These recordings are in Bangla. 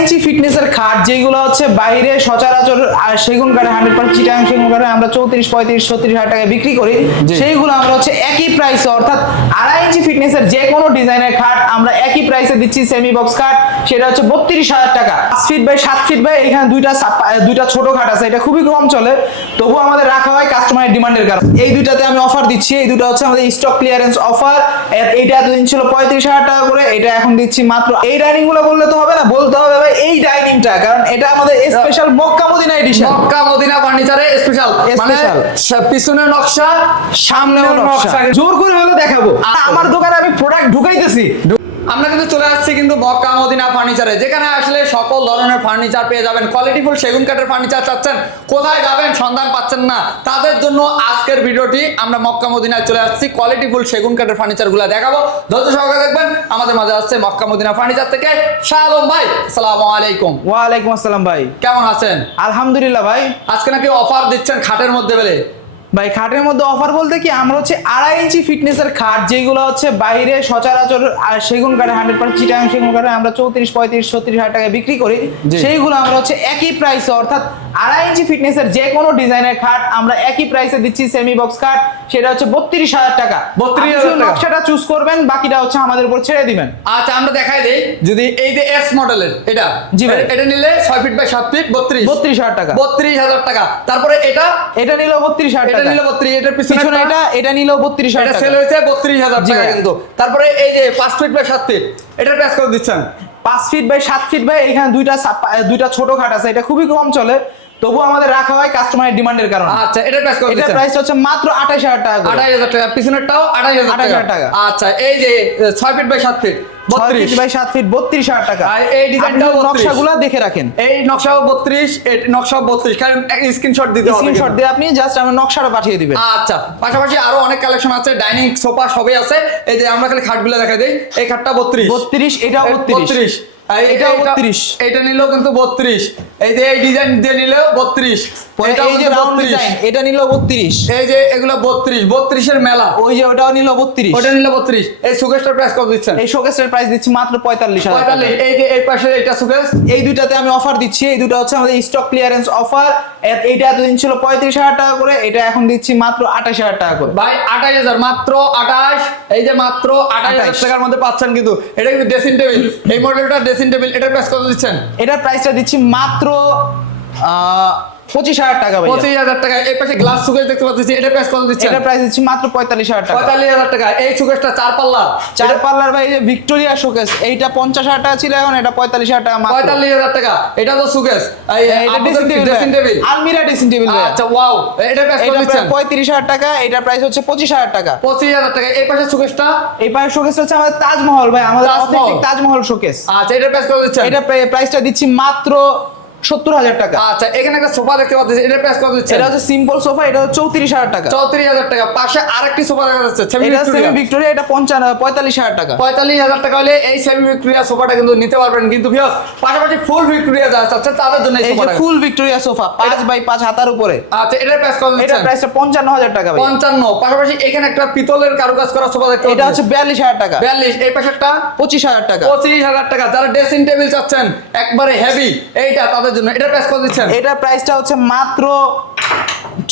ইঞ্চি ফিটনেসের খাট যেগুলো হচ্ছে বাইরে সচরাচর সেগুন কাঠে 100% চিটাগাং সেগুন কাঠে আমরা 34, 35, 36 হাজার টাকায় বিক্রি করি, সেইগুলো আমরা হচ্ছে একই প্রাইসে অর্থাৎ 2.5 ইঞ্চি ফিটনেসের যে কোনো ডিজাইনের খাট আমরা একই প্রাইসে দিচ্ছি। সেমি বক্স খাট সেটা হচ্ছে 32,000 টাকা। 5 ফিট বাই 7 ফিট বাই এখানে দুইটা ছোট খাট আছে, এটা খুবই কম চলে, তবু আমাদের রাখা হয় কাস্টমারের ডিমান্ডের কারণে। এই দুইটাতে আমি অফার দিচ্ছি, এই দুটো হচ্ছে আমাদের স্টক ক্লিয়ারেন্স অফার। এইটা এতদিন ছিল 35,000 টাকা করে, এটা এখন দিচ্ছি মাত্র। এই ডাইনিং গুলো বললে তো হবে না, বলতে হবে ভাই এই ডাইনিংটা, কারণ এটা আমাদের special Mecca Medina edition. Mecca Medina ফার্নিচারে স্পেশাল, মানে পিছনের নকশা সামনের নকশা জোর করে হলো দেখাবো। আমার দোকানে আমি প্রোডাক্ট ঢুকাইতেছি। আমরা কিন্তু চলে আসছি কিন্তু মক্কা মদিনা ফার্নিচারে, যেখানে আসলে সকল ধরনের ফার্নিচার পেয়ে যাবেন। কোয়ালিটিফুল সেগুন কাঠের ফার্নিচার চাচ্ছেন, কোথায় যাবেন সন্ধান পাচ্ছেন না, তাদের জন্য আজকের ভিডিওটি। আমরা মক্কা মদিনায় চলে আসছি, কোয়ালিটিফুল সেগুন কাঠের ফার্নিচারগুলো দেখাবো, ধৈর্য সহকারে দেখবেন। আমাদের মাঝে আসছে মক্কা মদিনা ফার্নিচার থেকে শাহ আলম ভাই। আসসালামু আলাইকুম। ওয়ালাইকুম আসসালাম ভাই, কেমন আছেন? আলহামদুলিল্লাহ ভাই। আজকে নাকি অফার দিচ্ছেন খাটের মধ্যে বেলে? ভাই খাটের মধ্যে অফার বলতে কি, আমরা হচ্ছে 2.5 ইঞ্চি ফিটনেসের খাট যেগুলো হচ্ছে বাইরে সচরাচর সেগুন কাঠে 100% চিটাগাং সেগুন কাঠে আমরা 34, 35, 36 হাজার টাকায় বিক্রি করি, সেইগুলো আমরা হচ্ছে একই প্রাইসে অর্থাৎ 2.5 ইঞ্চি ফিটনেসের যে কোনো ডিজাইনের খাট আমরা একই প্রাইসে দিচ্ছি। সেমি বক্স খাট সেটা হচ্ছে 32,000 টাকা। 32,000 টাকা নকশাটা চুজ করবেন, বাকিটা হচ্ছে আমাদের উপর ছেড়ে দিবেন। আচ্ছা আমরা দেখাই দেই, যদি এই যে এস মডেলের এটা, জি ভাই, এটা নিলে 6 ফিট বাই 7 ফিট 32,000 টাকা। 32,000 টাকা। তারপরে এটা নিল 32,000 টাকা। এটা নিল 32, এটার পিছনে এটা নিল 32,000 এটা টাকা। সেল হয়েছে 32,000 টাকা কিন্তু। তারপরে এই যে 5 ফিট বাই 7 ফিট, এটার প্রাইস কত দিচ্ছেন? 5 ফিট বাই 7 ফিট বাই এখানে দুইটা ছোট খাট আছে, এটা খুবই কম চলে, তবু আমাদের রাখা হয় কাস্টমারের ডিমান্ডের কারণে। আচ্ছা এটার প্রাইস কত দিচ্ছেন? এটার প্রাইস হচ্ছে মাত্র 28,000 টাকা। 28,000 টাকা, পিছনেরটাও 28,000 টাকা। আচ্ছা এই যে 6 feet by 7 feet 32 by 7 feet 32,000 টাকা। আর এই ডিজাইনটাও নকশাগুলো দেখে রাখেন, এই নকশাও 32, এই নকশাও 32, কারণ স্ক্রিনশট দিতে হবে। স্ক্রিনশট দিয়ে আপনি জাস্ট আমার নকশাটা পাঠিয়ে দিবেন। আচ্ছা পাশাপাশি আরো অনেক কালেকশন আছে, ডাইনিং সোফা সবই আছে। এই যে আমরা খালি খাটগুলো দেখাই দেই, এই খাটটা 32, এটাও 32, এটাও 32, এটা নিলেও কিন্তু 32, এই যে এই ডিজাইন দিয়ে নিলেও 32, এই যে রাউন্ড ডিজাইন এটা নিল 32, এই যে এগুলো 32 এর মেলা, ওই যে ওটাও নিল 32, ওটা নিল 32। এই সুকেসটার প্রাইস কত দিচ্ছেন? এই শোকেসের প্রাইস দিচ্ছি মাত্র 45,000 টাকা। 45। এই যে এই পাশে এটা সুকেস, এই দুইটাতে আমি অফার দিচ্ছি, এই দুটো হচ্ছে আমাদের স্টক ক্লিয়ারেন্স অফার। এইটা এতদিন ছিল 35,000 টাকা করে, এটা এখন দিচ্ছি মাত্র 28,000 টাকা করে। ভাই 28,000, মাত্র 28, এই যে মাত্র 28,000 টাকার মধ্যে পাচ্ছেন কিন্তু। এটা কিন্তু ড্রেসিং টেবিল, এই মডেলটা ড্রেসিং টেবিল, এটার প্রাইস কত দিচ্ছেন? এটার প্রাইসটা দিচ্ছি মাত্র 25,000 টাকা ভাই। 25,000 টাকা। এই পাশে গ্লাস সুকেস দেখতে পাচ্ছি, এটার প্রাইস কত দিচ্ছেন? এটার প্রাইস দিচ্ছি মাত্র 45,000 টাকা। 45,000 টাকা। এই সুকেসটা 4 পাল্লার ভাই, এই যে ভিক্টোরিয়া শোকেস, এইটা 50,000 টাকা ছিল, এখন এটা 45,000 টাকা মাত্র। 45,000 টাকা। এটা তো সুকেস, এটা ড্রেসিং টেবিল, আলমিরা ড্রেসিং টেবিল। আচ্ছা ওয়াও, এটার প্রাইস কত দিচ্ছেন? 35,000 টাকা। এটার প্রাইস হচ্ছে 25,000 টাকা। 25,000 টাকা। এই পাশে সুকেসটা, এই পাশে শোকেস হচ্ছে আমাদের তাজমহল ভাই, আমাদের অথেন্টিক তাজমহল শোকেস। আচ্ছা এটার প্রাইস কত দিচ্ছেন? এটা প্রাইসটা দিচ্ছি মাত্র 70,000 টাকা। আচ্ছা এখানে একটা সোফা দেখতে পাচ্ছি, এটার প্রাইস কত দিচ্ছেন? এটা হচ্ছে সিম্পল সোফা, এটা হচ্ছে 34,000 টাকা। 34,000 টাকা। পাশে আরেকটি সোফা দেখা যাচ্ছে, এটা সেমি ভিক্টোরিয়া, এটা 45,000 টাকা। 45,000 টাকা হলে এই সেমি ভিক্টোরিয়া সোফাটা কিন্তু নিতে পারবেন। কিন্তু ভিউয়ার্স পাশাপাশি ফুল ভিক্টোরিয়া যা আছে তাদের জন্য এই যে ফুল ভিক্টোরিয়া সোফা 5 বাই 5 হাতার উপরে। আচ্ছা এটার প্রাইস কত দিচ্ছেন? এটার প্রাইসটা 55,000 টাকা ভাই। 55। পাশাপাশি এখানে একটা পিতলের কারুকাজ করা সোফা দেখতে পাচ্ছি, এটা হচ্ছে 42,000 টাকা। 42। এই পাশেরটা 25,000 টাকা। 25,000 টাকা। যারা ড্রেসিং টেবিল চাচ্ছেন একবারে হেভি, এইটা তাদের জন্য। এটার প্রাইস কত দিচ্ছেন? এটার প্রাইসটা হচ্ছে মাত্র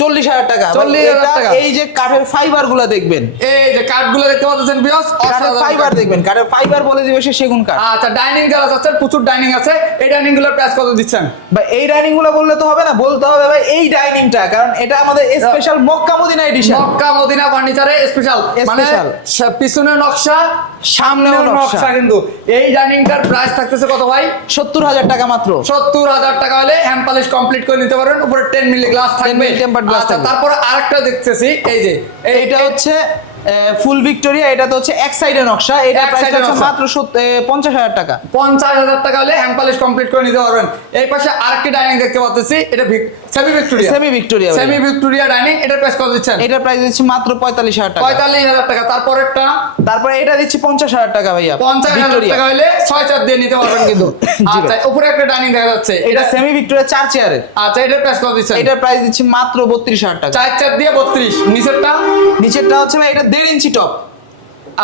40,000 টাকা। 40,000 টাকা। এই যে কাঠের ফাইবার গুলা দেখবেন, এই যে কাঠগুলো দেখতে পাচ্ছেন ভিউয়ার্স, কাঠের ফাইবার দেখবেন, কাঠের ফাইবার বলে দিবে সে সেগুন কাঠ। আচ্ছা ডাইনিং যারা চাচ্ছেন, প্রচুর ডাইনিং আছে, এই ডাইনিং গুলোর প্রাইস কত দিচ্ছেন? ভাই এই ডাইনিং গুলো বললে তো হবে না, বলতে হবে ভাই এই ডাইনিংটা, কারণ এটা আমাদের special Mecca Medina edition. Mecca Medina ফার্নিচারে স্পেশাল, মানে পিছনের নকশা সামনের নকশা কিন্তু। এই ডাইনিংটার প্রাইস থাকতেছে কত ভাই? 70,000 টাকা মাত্র। 70,000 টাকা হলে হ্যান্ড পলিশ কমপ্লিট করে নিতে পারবেন। উপরে 10 মিলি গ্লাস থাকবে, টেম্পারড গ্লাস থাকবে। তারপর আরেকটা দেখতেছি, এই যে এইটা হচ্ছে ফুল ভিক্টোরিয়া, এটা তো হচ্ছে এক সাইডে নকশা, এটা প্রাইস হচ্ছে মাত্র 50,000 টাকা। 50,000 টাকা হলে হ্যান্ড পলিশ কমপ্লিট করে নিতে পারবেন। এই পাশে আরেকটি ডাইনিং দেখতে পাচ্ছি, এটা সেমি ভিক্টোরিয়া ডাইনিং, এটার প্রাইস কত দিচ্ছেন? এটার প্রাইস দিচ্ছি মাত্র 45,000 টাকা। 45,000 টাকা। তারপরে এটা দিচ্ছি 50,000 টাকা ভাইয়া। 50,000 টাকা হলে 6-4 দিয়ে নিতে পারবেন কিন্তু। আচ্ছা উপরে একটা ডাইনিং দেখা যাচ্ছে, এটা সেমি ভিক্টোরিয়া 4 চেয়ারের। আচ্ছা এটার প্রাইস কত দিচ্ছেন? এটার প্রাইস দিচ্ছি মাত্র 32,000 টাকা। 4 দিয়ে 32। নিচেরটা হচ্ছে ভাই এটা 1.5 ইঞ্চি টপ।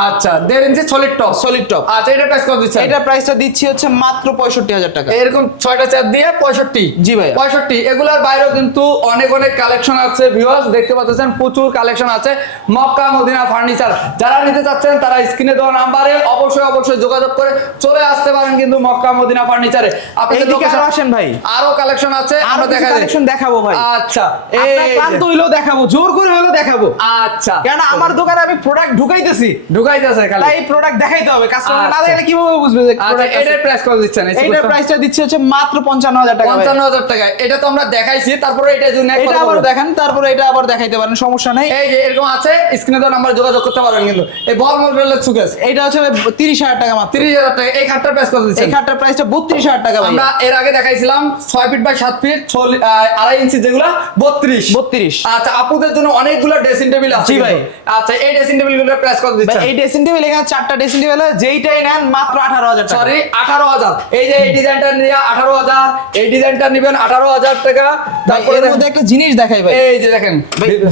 আচ্ছা 1.5 ইঞ্চি সলিড টপ। Solid top. আচ্ছা এটার প্রাইস কত দিচ্ছেন? এটা প্রাইসটা দিচ্ছি হচ্ছে মাত্র 65,000 টাকা। এরকম 6টা চেয়ার দিয়ে 65। জি ভাইয়া। 65। এগুলোর বাইরেও কিন্তু অনেক কালেকশন আছে ভিউয়ার্স, দেখতে পাচ্ছেন প্রচুর কালেকশন আছে মক্কা মদিনা ফার্নিচার। যারা নিতে চাচ্ছেন তারা স্ক্রিনে দেওয়া নাম্বারে অবশ্যই যোগাযোগ করে চলে আসতে পারেন কিন্তু মক্কা মদিনা ফার্নিচারে। আপনাদের এইদিকে আরো আসেন ভাই, আরো কালেকশন আছে, আরো আমরা কিছু কালেকশন দেখাবো ভাই। আচ্ছা আপনার ক্লান্ত হইলেও দেখাবো, জোর করে হইলেও দেখাবো। আচ্ছা কেন আমার দোকানে আমি প্রোডাক্ট ঢুকাইতেছি, ঢুকাইতেছে খালি, তাই প্রোডাক্ট দেখাইতে হবে। কাস্টমার না আচ্ছা। দেখলে কিভাবে বুঝবে যে আচ্ছা প্রোডাক্ট এটার প্রাইস কত দিচ্ছেন? এইটার প্রাইসটা দিচ্ছি হচ্ছে মাত্র 55,000 টাকা। 55,000 টাকা। এটা তো আমরা দেখাইছি, তারপরে এটা জন্য এটা আবার দেখেন, তারপরে এটা আবার দেখাইতে পারেন, সমস্যা নাই। এই যে এরকম আছে, স্ক্রিনে দেওয়া নাম্বার যোগাযোগ করতে পারেন কিন্তু। এই বল মডেলের সুকেস এটা হচ্ছে 30,000 টাকা মাত্র। 30,000 টাকা। এই খাটটার প্রাইস কত দিচ্ছেন? এই খাটটার প্রাইসটা 32,000 টাকা ভাই। আমরা এর আগে দেখাইছিলাম 6 ফিট বাই 7 ফিট 2.5 ইঞ্চি, যেগুলা 32। আচ্ছা আপুদের জন্য অনেকগুলো ড্রেসিং টেবিল আছে জি ভাই। কিন্তু। আচ্ছা এই ড্রেসিং টেবিল গুলোর প্রাইস কত দিচ্ছেন? এই ড্রেসিং টেবিল এখানে 4টা ড্রেসিং টেবিল আছে, যেইটাই নেন মাত্র 18,000 টাকা। সরি 18,000। এই যে এই ডিজাইনটা নিয়ে 18,000, এই ডিজাইনটা নেবেন 18,000 টাকা। তারপরে এর মধ্যে একটা জিনিস দেখাই ভাই, এই যে দেখেন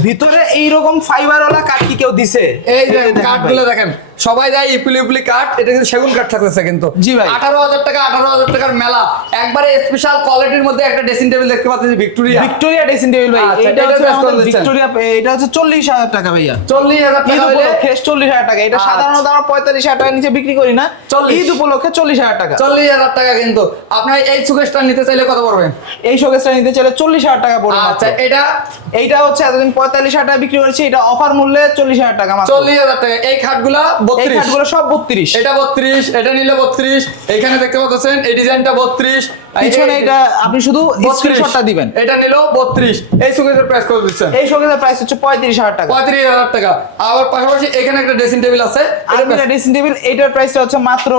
ভিতরে এইরকম ফাইবারওয়ালা কাঠ কি কেউ দিছে? এই যে কাঠগুলো দেখেন, সবাই যায় ইপিলি কাঠ, এটা কিন্তু সেগুন কাঠ থাকতেছে কিন্তু। জি ভাই। 18,000 টাকা, 18,000 টাকার মেলা। একবারে স্পেশাল কোয়ালিটির মধ্যে একটা ড্রেসিং টেবিল দেখতে পাচ্ছি, ভিক্টোরিয়া ড্রেসিং টেবিল ভাই। আচ্ছা, এটা এটার হচ্ছে price কত আমাদের দিচ্ছেন? ভিক্টোরিয়া, এটা হচ্ছে 40,000 টাকা ভাইয়া। 40,000 ঈদ টাকা হলে উপলক্ষে 40,000 টাকা। এটা আচ্ছা। সাধারণত আমরা 45,000 টাকার নিচে বিক্রি করি না, 40 ঈদ উপলক্ষে 40,000 টাকা। 40,000 টাকা কিন্তু। আপনার এই সুকেশটা নিতে চাইলে কত পড়বে? এই শোকেসটা নিতে চাইলে 40,000 টাকা পড়বে। আচ্ছা মাত্র। এটা এইটা হচ্ছে এতদিন 45,000 টাকা বিক্রি করেছি, এটা অফার মূল্যে 40,000 টাকা মাত্র। 40,000 টাকা। এই খাটগুলা এই 32। খাটগুলো সব 32। এটা 32, এটা নিলে 32। এইখানে দেখতে পাচ্ছেন এই ডিজাইনটা 32। পিছনে এটা আপনি শুধু স্ক্রিনশটটা দিবেন। এটা নিলো 32। এই সুকেশের প্রাইস কত দিচ্ছেন? এই শোকেসের প্রাইস হচ্ছে 35,000 টাকা। 35,000 টাকা। আবার পাশাপাশি এখানে একটা ড্রেসিং টেবিল আছে, আরেকটা ড্রেসিং টেবিল, এইটার প্রাইসটা হচ্ছে মাত্র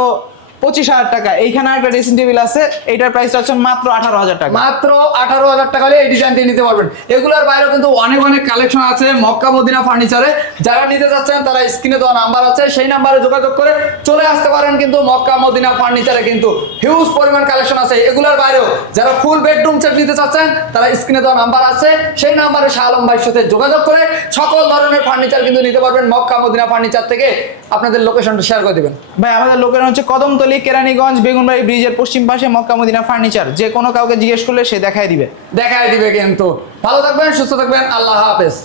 25,000 টাকা। এইখানে একটা ড্রেসিং টেবিল আছে, এইটার প্রাইসটা হচ্ছে মাত্র 18,000 টাকা। মাত্র 18,000 টাকা হলে এই ডিজাইনটি নিতে পারবেন। এগুলোর বাইরেও কিন্তু অনেক কালেকশন আছে মক্কা মদিনা ফার্নিচারে। যারা নিতে চাচ্ছেন তারা স্ক্রিনে দেওয়া নাম্বার আছে, সেই নাম্বারে যোগাযোগ করে চলে আসতে পারেন কিন্তু মক্কা মদিনা ফার্নিচারে। কিন্তু হিউজ পরিমাণ কালেকশন আছে এগুলোর বাইরেও। যারা ফুল বেডরুম সেট নিতে চাচ্ছেন তারা স্ক্রিনে দেওয়া নাম্বার আছে, সেই নাম্বারে শাহ আলম ভাইয়ের সাথে যোগাযোগ করে সকল ধরনের ফার্নিচার কিন্তু নিতে পারবেন মক্কা মদিনা ফার্নিচার থেকে। আপনাদের লোকেশনটা শেয়ার করে দিবেন ভাই। আমাদের লোকেশন হচ্ছে কদমতলী, কেরানীগঞ্জ, বেগুনবাড়ি ব্রিজের পশ্চিম পাশে মক্কা মদিনা ফার্নিচার। যে কোনো কাউকে জিজ্ঞেস করলে সে দেখায় দিবে কিন্তু। ভালো থাকবেন, সুস্থ থাকবেন, আল্লাহ হাফেজ।